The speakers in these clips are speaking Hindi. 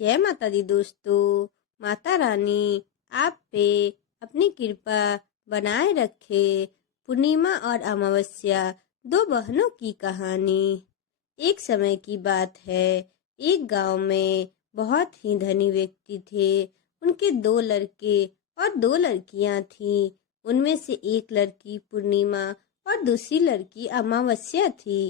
जय माता दी दोस्तों। माता रानी आप पे अपनी कृपा बनाए रखे। पूर्णिमा और अमावस्या, दो बहनों की कहानी। एक समय की बात है, एक गांव में बहुत ही धनी व्यक्ति थे। उनके दो लड़के और दो लड़कियां थीं। उनमें से एक लड़की पूर्णिमा और दूसरी लड़की अमावस्या थी।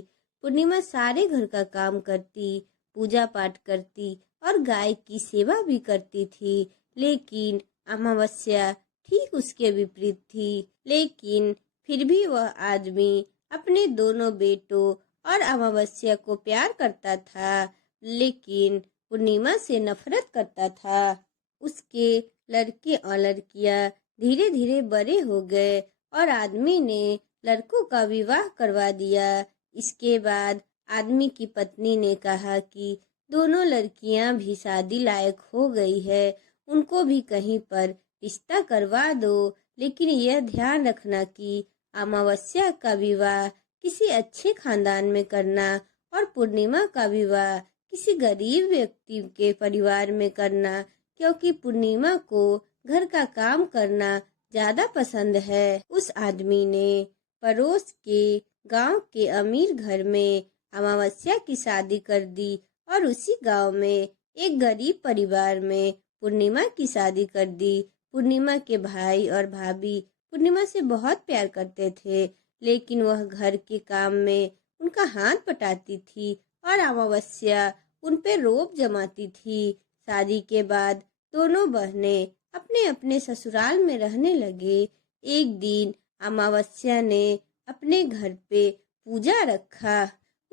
पूर्णिमा सारे घर का काम करती, पूजा पाठ करती और गाय की सेवा भी करती थी। लेकिन अमावस्या ठीक उसके विपरीत थी। लेकिन फिर भी वह आदमी अपने दोनों बेटों और अमावस्या को प्यार करता था, लेकिन पूर्णिमा से नफरत करता था। उसके लड़के और लड़कियां धीरे धीरे बड़े हो गए और आदमी ने लड़कों का विवाह करवा दिया। इसके बाद आदमी की पत्नी ने कहा कि दोनों लड़कियां भी शादी लायक हो गई है, उनको भी कहीं पर रिश्ता करवा दो। लेकिन यह ध्यान रखना कि अमावस्या का विवाह किसी अच्छे खानदान में करना और पूर्णिमा का विवाह किसी गरीब व्यक्ति के परिवार में करना, क्योंकि पूर्णिमा को घर का काम करना ज्यादा पसंद है। उस आदमी ने पड़ोस के गांव के अमीर घर में अमावस्या की शादी कर दी और उसी गांव में एक गरीब परिवार में पूर्णिमा की शादी कर दी। पूर्णिमा के भाई और भाभी पूर्णिमा से बहुत प्यार करते थे, लेकिन वह घर के काम में उनका हाथ बटाती थी और अमावस्या उन पे रोब जमाती थी। शादी के बाद दोनों बहनें अपने अपने ससुराल में रहने लगे। एक दिन अमावस्या ने अपने घर पे पूजा रखा।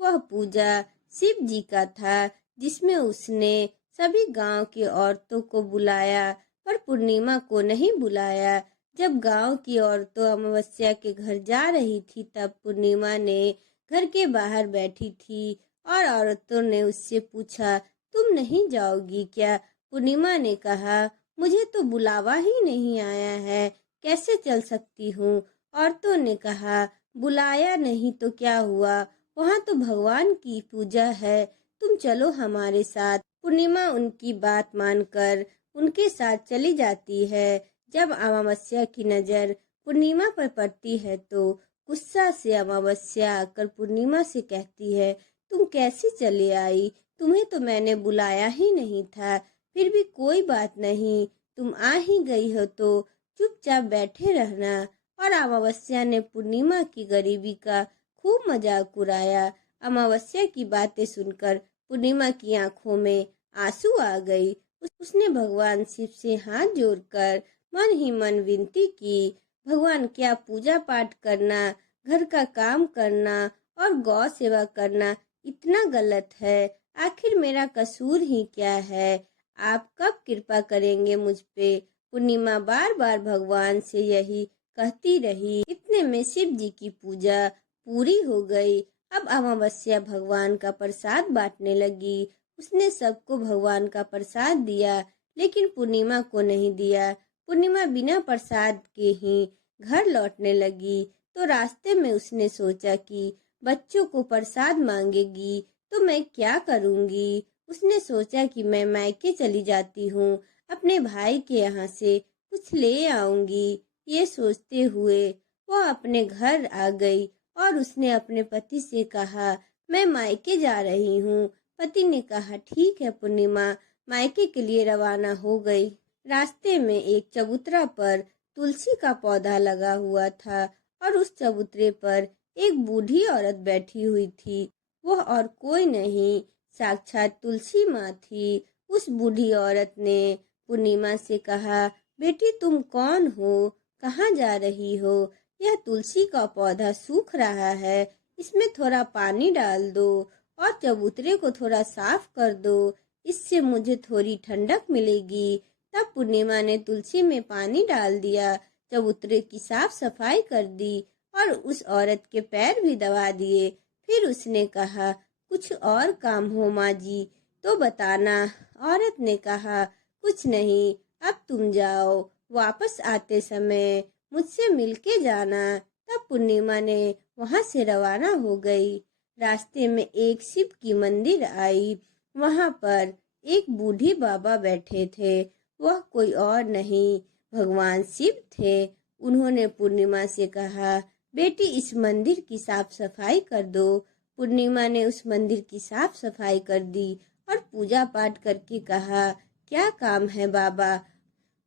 वह पूजा शिव जी का था, जिसमें उसने सभी गांव की औरतों को बुलाया, पर पूर्णिमा को नहीं बुलाया। जब गांव की औरतें अमावस्या के घर जा रही थी, तब पूर्णिमा ने घर के बाहर बैठी थी और औरतों ने उससे पूछा, तुम नहीं जाओगी क्या? पूर्णिमा ने कहा, मुझे तो बुलावा ही नहीं आया है, कैसे चल सकती हूँ? औरतों ने कहा, बुलाया नहीं तो क्या हुआ, वहाँ तो भगवान की पूजा है, तुम चलो हमारे साथ। पूर्णिमा उनकी बात मानकर उनके साथ चली जाती है। जब अमावस्या की नजर पूर्णिमा पर पड़ती है तो गुस्सा से अमावस्या आकर पूर्णिमा से कहती है, तुम कैसे चले आई? तुम्हें तो मैंने बुलाया ही नहीं था। फिर भी कोई बात नहीं, तुम आ ही गई हो तो चुपचाप बैठे रहना। और अमावस्या ने पूर्णिमा की गरीबी का खूब मजाक उड़ाया। अमावस्या की बातें सुनकर पूर्णिमा की आंखों में आंसू आ गई। उसने भगवान शिव से हाथ जोड़कर मन ही मन विनती की, भगवान, क्या पूजा पाठ करना, घर का काम करना और गौ सेवा करना इतना गलत है? आखिर मेरा कसूर ही क्या है? आप कब कृपा करेंगे मुझ पे? पूर्णिमा बार बार भगवान से यही कहती रही। इतने में शिव जी की पूजा पूरी हो गई। अब अमावस्या भगवान का प्रसाद बांटने लगी। उसने सबको भगवान का प्रसाद दिया, लेकिन पूर्णिमा को नहीं दिया। पूर्णिमा बिना प्रसाद के ही घर लौटने लगी, तो रास्ते में उसने सोचा कि बच्चों को प्रसाद मांगेगी तो मैं क्या करूंगी। उसने सोचा कि मैं मायके चली जाती हूँ, अपने भाई के यहाँ से कुछ ले आऊंगी। ये सोचते हुए वो अपने घर आ गई और उसने अपने पति से कहा, मैं मायके जा रही हूँ। पति ने कहा, ठीक है पूर्णिमा। मायके के लिए रवाना हो गई। रास्ते में एक चबूतरा पर तुलसी का पौधा लगा हुआ था और उस चबूतरे पर एक बूढ़ी औरत बैठी हुई थी। वह और कोई नहीं, साक्षात तुलसी माँ थी। उस बूढ़ी औरत ने पूर्णिमा से कहा, बेटी तुम कौन हो, कहाँ जा रही हो? यह तुलसी का पौधा सूख रहा है, इसमें थोड़ा पानी डाल दो और चबूतरे को थोड़ा साफ कर दो, इससे मुझे थोड़ी ठंडक मिलेगी। तब पूर्णिमा ने तुलसी में पानी डाल दिया, चबूतरे की साफ सफाई कर दी और उस औरत के पैर भी दबा दिए। फिर उसने कहा, कुछ और काम हो माँ जी तो बताना। औरत ने कहा, कुछ नहीं, अब तुम जाओ, वापस आते समय मुझसे मिलके जाना। तब पूर्णिमा ने वहां से रवाना हो गई। रास्ते में एक शिव की मंदिर आई। वहां पर एक बूढ़ी बाबा बैठे थे। वह कोई और नहीं, भगवान शिव थे। उन्होंने पूर्णिमा से कहा, बेटी इस मंदिर की साफ सफाई कर दो। पूर्णिमा ने उस मंदिर की साफ सफाई कर दी और पूजा पाठ करके कहा, क्या काम है बाबा?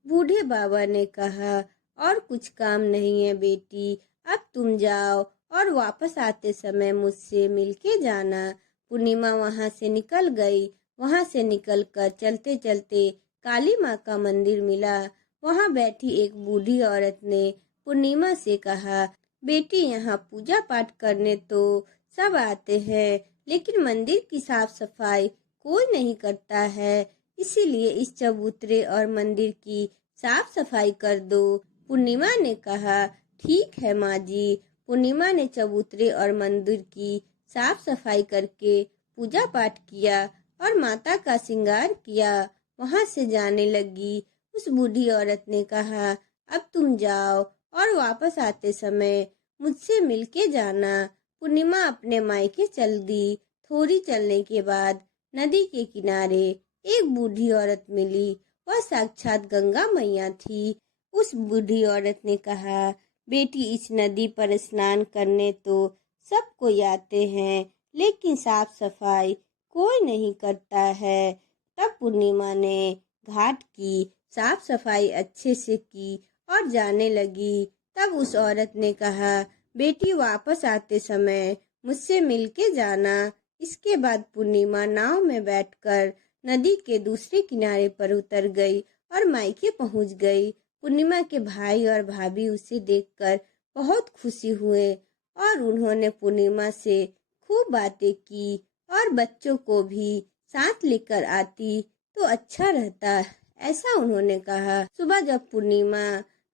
बूढ़े बाबा ने कहा, और कुछ काम नहीं है बेटी, अब तुम जाओ और वापस आते समय मुझसे मिलके जाना। पूर्णिमा वहां से निकल गई। वहां से निकलकर चलते चलते काली माँ का मंदिर मिला। वहां बैठी एक बूढ़ी औरत ने पूर्णिमा से कहा, बेटी यहाँ पूजा पाठ करने तो सब आते हैं, लेकिन मंदिर की साफ सफाई कोई नहीं करता है, इसीलिए इस चबूतरे और मंदिर की साफ सफाई कर दो। पूर्णिमा ने कहा, ठीक है माँ जी। पूर्णिमा ने चबूतरे और मंदिर की साफ सफाई करके पूजा पाठ किया और माता का श्रृंगार किया। वहां से जाने लगी। उस बूढ़ी औरत ने कहा, अब तुम जाओ और वापस आते समय मुझसे मिलके जाना। पूर्णिमा अपने मायके चल दी। थोड़ी चलने के बाद नदी के किनारे एक बूढ़ी औरत मिली। वह साक्षात गंगा मैया थी। उस बूढ़ी औरत ने कहा, बेटी इस नदी पर स्नान करने तो सब कोई आते हैं, लेकिन साफ सफाई कोई नहीं करता है। तब पूर्णिमा ने घाट की साफ सफाई अच्छे से की और जाने लगी। तब उस औरत ने कहा, बेटी वापस आते समय मुझसे मिलके जाना। इसके बाद पूर्णिमा नाव में बैठकर नदी के दूसरे किनारे पर उतर गई और मायके पहुंच गई। पूर्णिमा के भाई और भाभी उसे देखकर बहुत खुशी हुए और उन्होंने पूर्णिमा से खूब बातें की और बच्चों को भी साथ लेकर आती तो अच्छा रहता, ऐसा उन्होंने कहा। सुबह जब पूर्णिमा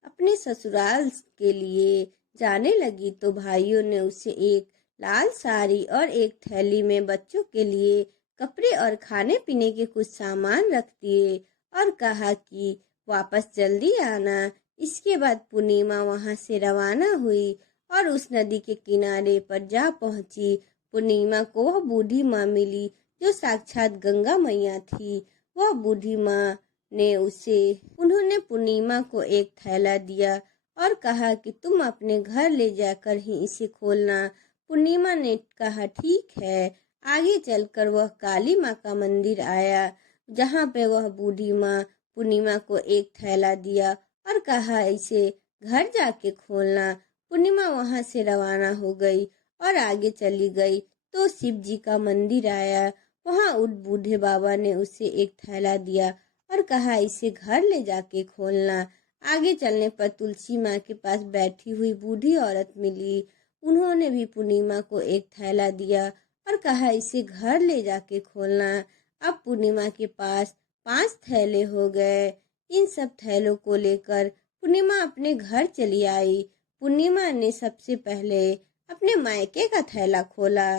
अपने ससुराल के लिए जाने लगी तो भाइयों ने उसे एक लाल साड़ी और एक थैली में बच्चों के लिए कपड़े और खाने पीने के कुछ सामान रख दिए और कहा कि वापस जल्दी आना। इसके बाद पूर्णिमा वहां से रवाना हुई और उस नदी के किनारे पर जा पहुंची। पूर्णिमा को वह बूढ़ी माँ मिली जो साक्षात गंगा मैया थी। वह बूढ़ी माँ ने उन्होंने पूर्णिमा को एक थैला दिया और कहा कि तुम अपने घर ले जाकर ही इसे खोलना। पूर्णिमा ने कहा, ठीक है। आगे चलकर वह काली माँ का मंदिर आया, जहाँ पे वह बूढ़ी माँ पूर्णिमा को एक थैला दिया और कहा, इसे घर जाके खोलना। पूर्णिमा वहां से रवाना हो गई और आगे चली गई तो शिव जी का मंदिर आया। वहां उस बूढ़े बाबा ने उसे एक थैला दिया और कहा, इसे घर ले जाके खोलना। आगे चलने पर तुलसी माँ के पास बैठी हुई बूढ़ी औरत मिली। उन्होंने भी पूर्णिमा को एक थैला दिया और कहा, इसे घर ले जाके खोलना। अब पूर्णिमा के पास 5 थैले हो गए। इन सब थैलों को लेकर पूर्णिमा अपने घर चली आई। पूर्णिमा ने सबसे पहले अपने मायके का थैला खोला।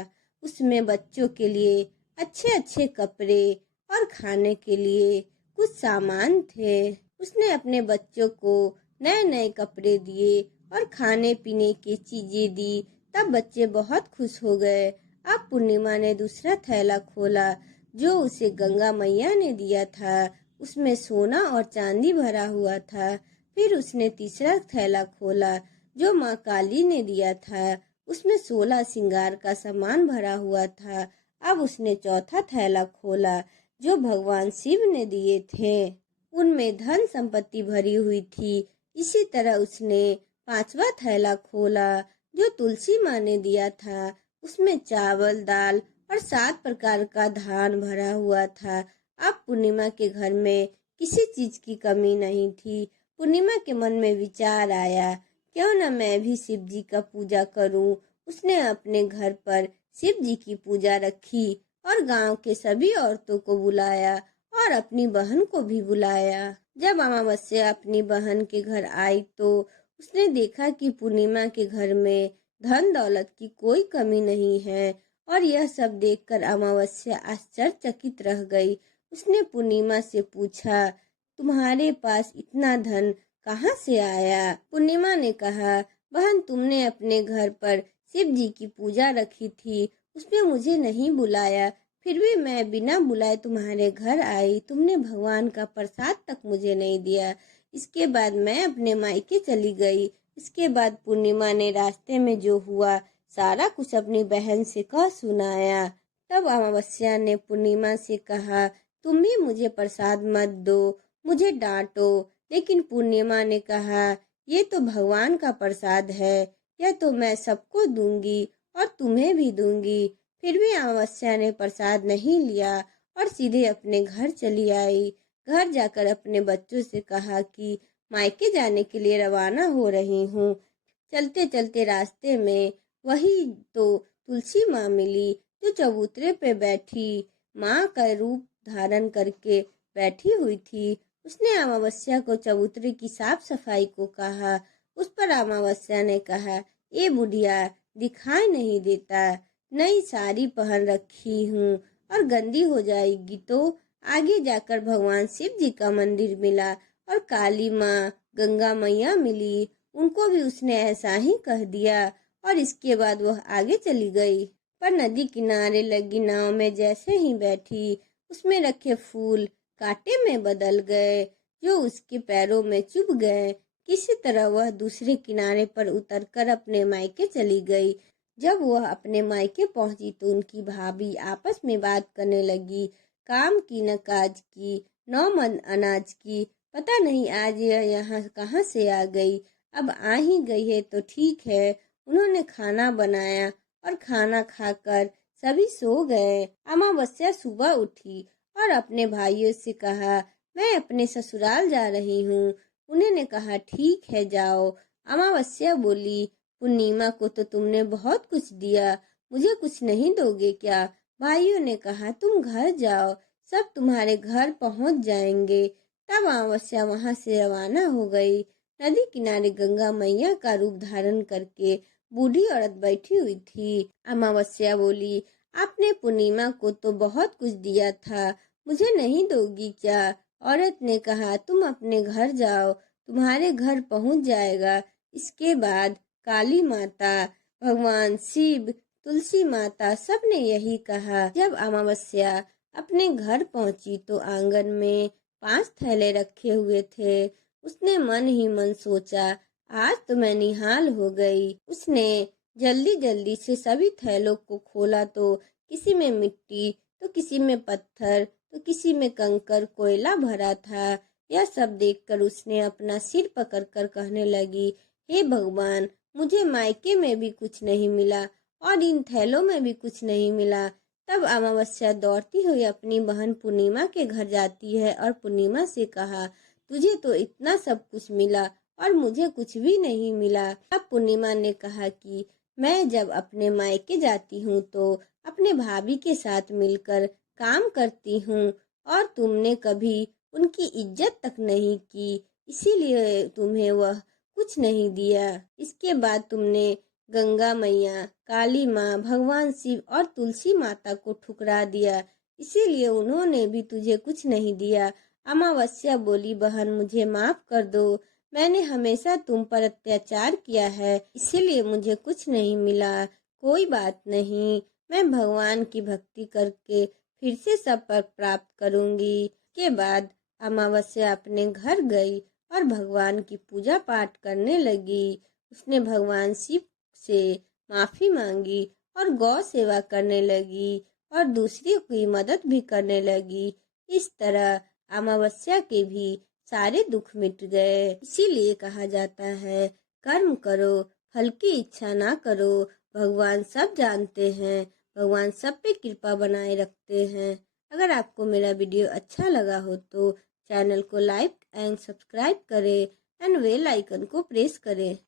उसमें बच्चों के लिए अच्छे अच्छे कपड़े और खाने के लिए कुछ सामान थे। उसने अपने बच्चों को नए नए कपड़े दिए और खाने पीने की चीजें दी। तब बच्चे बहुत खुश हो गए। अब पूर्णिमा ने दूसरा थैला खोला जो उसे गंगा मैया ने दिया था। उसमें सोना और चांदी भरा हुआ था। फिर उसने तीसरा थैला खोला जो माँ काली ने दिया था। उसमें 16 श्रृंगार का सामान भरा हुआ था। अब उसने चौथा थैला खोला जो भगवान शिव ने दिए थे। उनमें धन संपत्ति भरी हुई थी। इसी तरह उसने 5वां थैला खोला जो तुलसी माँ ने दिया था। उसमें चावल, दाल और 7 प्रकार का धान भरा हुआ था। अब पूर्णिमा के घर में किसी चीज की कमी नहीं थी। पूर्णिमा के मन में विचार आया, क्यों न मैं भी शिव जी का पूजा करूं। उसने अपने घर पर शिव जी की पूजा रखी और गांव के सभी औरतों को बुलाया और अपनी बहन को भी बुलाया। जब अमावस्या अपनी बहन के घर आई तो उसने देखा कि पूर्णिमा के घर में धन दौलत की कोई कमी नहीं है और यह सब देखकर अमावस्या आश्चर्यचकित रह गई। उसने पूर्णिमा से पूछा, तुम्हारे पास इतना धन कहाँ से आया? पूर्णिमा ने कहा, बहन तुमने अपने घर पर शिव जी की पूजा रखी थी, उसमें मुझे नहीं बुलाया, फिर भी मैं बिना बुलाए तुम्हारे घर आई, तुमने भगवान का प्रसाद तक मुझे नहीं दिया। इसके बाद मैं अपने मायके चली गई। इसके बाद पूर्णिमा ने रास्ते में जो हुआ सारा कुछ अपनी बहन से कह सुनाया। तब अमावस्या ने पूर्णिमा से कहा, तुम भी मुझे प्रसाद मत दो, मुझे डांटो। लेकिन पूर्णिमा ने कहा, ये तो भगवान का प्रसाद है, यह तो मैं सबको दूंगी और तुम्हें भी दूंगी। फिर भी अमावस्या ने प्रसाद नहीं लिया और सीधे अपने घर चली आई। घर जाकर अपने बच्चों से कहा कि मायके जाने के लिए रवाना हो रही हूँ। चलते चलते रास्ते में वही तो तुलसी माँ मिली, जो चबूतरे पे बैठी माँ का रूप धारण करके बैठी हुई थी। उसने अमावस्या को चबूतरे की साफ सफाई को कहा। उस पर अमावस्या ने कहा, ए बुढ़िया, दिखाई नहीं देता, नई साड़ी पहन रखी हूँ और गंदी हो जाएगी तो। आगे जाकर भगवान शिव जी का मंदिर मिला और काली माँ, गंगा मैया मिली। उनको भी उसने ऐसा ही कह दिया और इसके बाद वह आगे चली गई। पर नदी किनारे लगी नाव में जैसे ही बैठी, उसमें रखे फूल कांटे में बदल गए, जो उसके पैरों में चुभ गए। किसी तरह वह दूसरे किनारे पर उतरकर अपने मायके चली गई। जब वह अपने मायके पहुंची तो उनकी भाभी आपस में बात करने लगी, काम की न काज की, 9 मन अनाज की, पता नहीं आज यह यहाँ कहाँ से आ गई। अब आ ही गई है तो ठीक है। उन्होंने खाना बनाया और खाना खाकर सभी सो गए। अमावस्या सुबह उठी और अपने भाइयों से कहा, मैं अपने ससुराल जा रही हूँ। उन्होंने कहा, ठीक है जाओ। अमावस्या बोली, पूर्णिमा को तो तुमने बहुत कुछ दिया, मुझे कुछ नहीं दोगे क्या? भाइयों ने कहा, तुम घर जाओ, सब तुम्हारे घर पहुंच जाएंगे। तब अमावस्या वहां से रवाना हो गई। नदी किनारे गंगा मैया का रूप धारण करके बूढ़ी औरत बैठी हुई थी। अमावस्या बोली, आपने पूर्णिमा को तो बहुत कुछ दिया था, मुझे नहीं दोगी क्या? औरत ने कहा, तुम अपने घर जाओ, तुम्हारे घर पहुंच जाएगा। इसके बाद काली माता, भगवान शिव, तुलसी माता सब ने यही कहा। जब अमावस्या अपने घर पहुंची तो आंगन में 5 थैले रखे हुए थे। उसने मन ही मन सोचा, आज तो मैं निहाल हो गई। उसने जल्दी जल्दी से सभी थैलों को खोला तो किसी में मिट्टी, तो किसी में पत्थर, तो किसी में कंकर कोयला भरा था। यह सब देखकर उसने अपना सिर पकड़कर कहने लगी, हे भगवान, मुझे मायके में भी कुछ नहीं मिला और इन थैलों में भी कुछ नहीं मिला। तब अमावस्या दौड़ती हुई अपनी बहन पूर्णिमा के घर जाती है और पूर्णिमा से कहा, तुझे तो इतना सब कुछ मिला और मुझे कुछ भी नहीं मिला। तब पूर्णिमा ने कहा कि मैं जब अपने मायके जाती हूँ तो अपने भाभी के साथ मिलकर काम करती हूँ और तुमने कभी उनकी इज्जत तक नहीं की, इसीलिए तुम्हें वह कुछ नहीं दिया। इसके बाद तुमने गंगा मैया, काली माँ, भगवान शिव और तुलसी माता को ठुकरा दिया, इसीलिए उन्होंने भी तुझे कुछ नहीं दिया। अमावस्या बोली, बहन मुझे माफ कर दो, मैंने हमेशा तुम पर अत्याचार किया है, इसीलिए मुझे कुछ नहीं मिला। कोई बात नहीं, मैं भगवान की भक्ति करके फिर से सब पर प्राप्त करूंगी। के बाद अमावस्या अपने घर गई और भगवान की पूजा पाठ करने लगी। उसने भगवान शिव से माफी मांगी और गौ सेवा करने लगी और दूसरी की मदद भी करने लगी। इस तरह अमावस्या के भी सारे दुख मिट गए। इसीलिए कहा जाता है, कर्म करो, फल की इच्छा ना करो, भगवान सब जानते हैं, भगवान सब पे कृपा बनाए रखते हैं। अगर आपको मेरा वीडियो अच्छा लगा हो तो चैनल को लाइक एंड सब्सक्राइब करें एंड बेल आइकन को प्रेस करें।